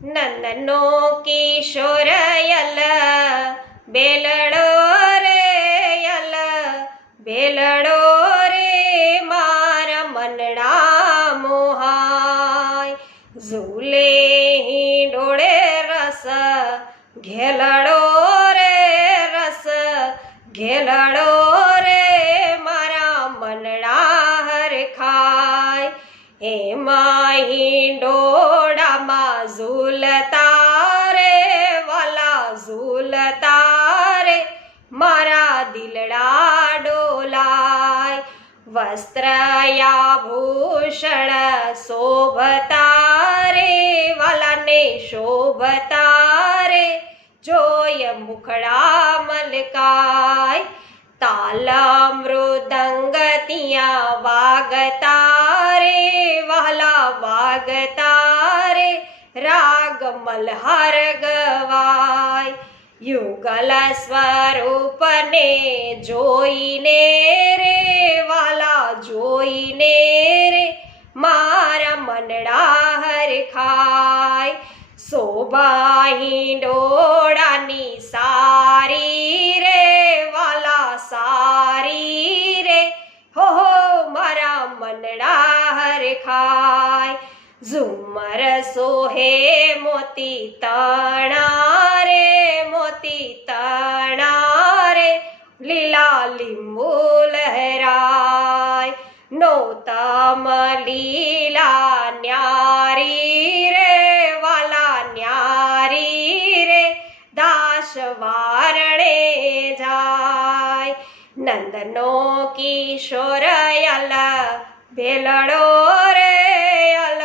નંદનો કિશોર યલ બેલડો રે યલ બેલડો રે મારા મનડા મોહાય ઝૂલે હિંડોળે રસ ઘેલડો રે રસ ઘેલડો રે મારા મનડા હરખાય એમાં હિંડોળામાં ઝૂલતા રે વાલા ઝૂલતા રે મારા દિલડા ડોલાય વસ્ત્રયાભૂષણ શોભતા રે વાલાને શોભતા રે જોય મુખડા મલકાય તાલ મૃદંગ ત્યાં વાગતા રે વહાલા વાગતા રે રાગ મલ્હાર ગવાય યુગલ સ્વરૂપને જોઈને રે વાલા જોઈને રે મારા મનડા હરખાય શોભા હિંડોળાની સારી રે વાલા સારી રે હો મારા મનડા હરખાય ઝુમર સોહે મોતી તણા રે મોતી તણા રે લીલા લીંબુ લહેરાય નોતમ લીલા ન્યારી રે વાલા ન્યારી રે દાસ વારણે જાય નંદનો કિશોર યલ બેલડો રે યલ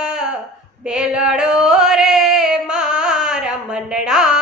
બેલડો રે મારા મનડા